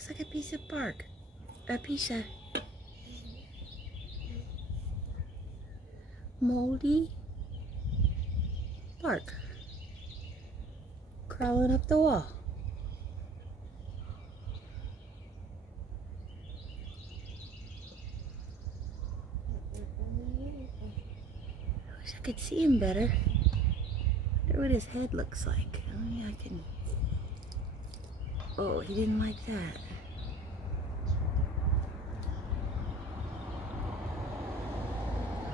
Looks like a piece of bark. A piece of moldy bark crawling up the wall. I wish I could see him better. I wonder what his head looks like. Oh yeah, I can. Oh, he didn't like that.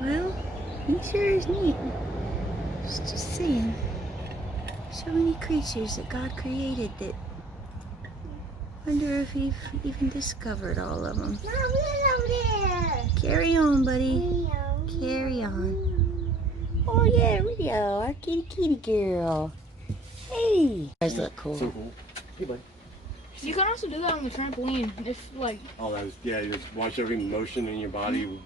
Well, he sure is neat. Just saying. So many creatures that God created that wonder if He even discovered all of them. Mom, look over there. Carry on, buddy. Rio. Carry on. Oh yeah, Rio, our kitty girl. Hey. You guys look cool. So cool. Hey, bud. You can also do that on the trampoline if, like... Oh, that was, yeah, you just watch every motion in your body.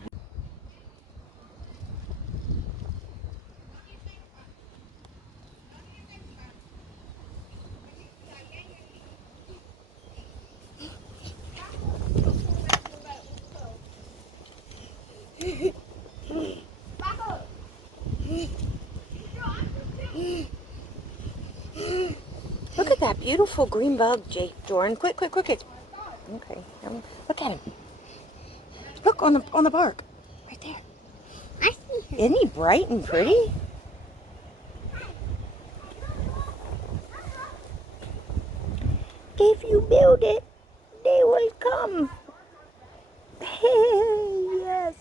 Look at that beautiful green bug, Jordan. Quick. It's okay. Look at him. Look on the bark, right there. I see him. Isn't he bright and pretty? If you build it, they will come. Yes.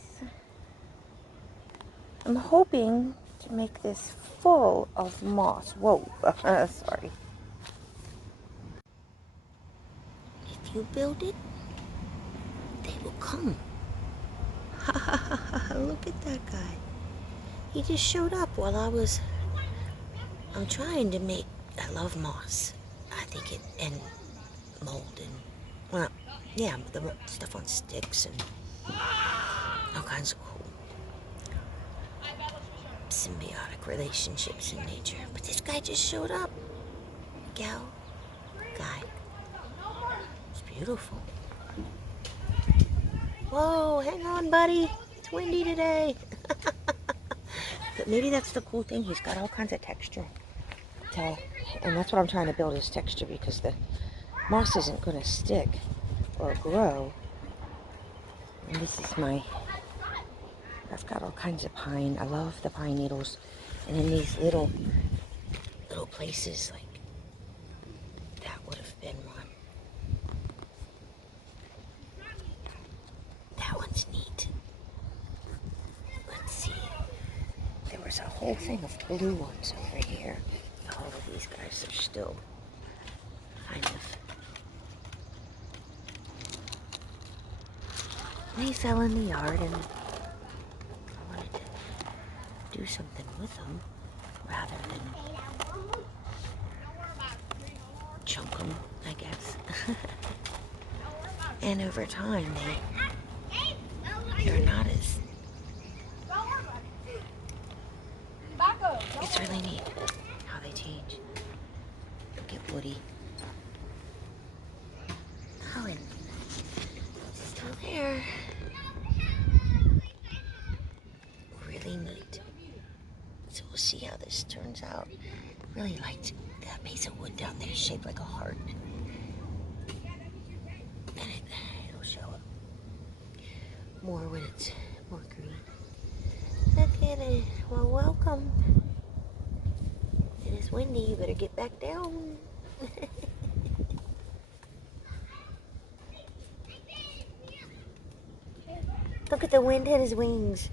I'm hoping to make this full of moss. Whoa, sorry. If you build it, they will come. Look at that guy. He just showed up while I'm trying to make, I love moss. I think it, and mold and, well, yeah, the stuff on sticks and all kinds of cool symbiotic relationships in nature. But this guy just showed up. Guy. It's beautiful. Whoa, hang on, buddy. It's windy today. But maybe that's the cool thing. He's got all kinds of texture. And that's what I'm trying to build, is texture, because the moss isn't going to stick or grow. And this is I've got all kinds of pine. I love the pine needles. And in these little places, like, that would have been one. That one's neat. Let's see. There was a whole thing of blue ones over here. All of these guys are still kind of... They fell in the yard, and I wanted to do something with them rather than chunk them, I guess. And over time, they're not as... It's really neat how they change. Look at Woody. Oh, and it's still there. Really neat. So we'll see how this turns out. Really liked that piece of wood down there, shaped like a heart. And it'll show up more when it's more green. Look at it. Well, welcome. It is windy. You better get back down. Look at the wind hit his wings.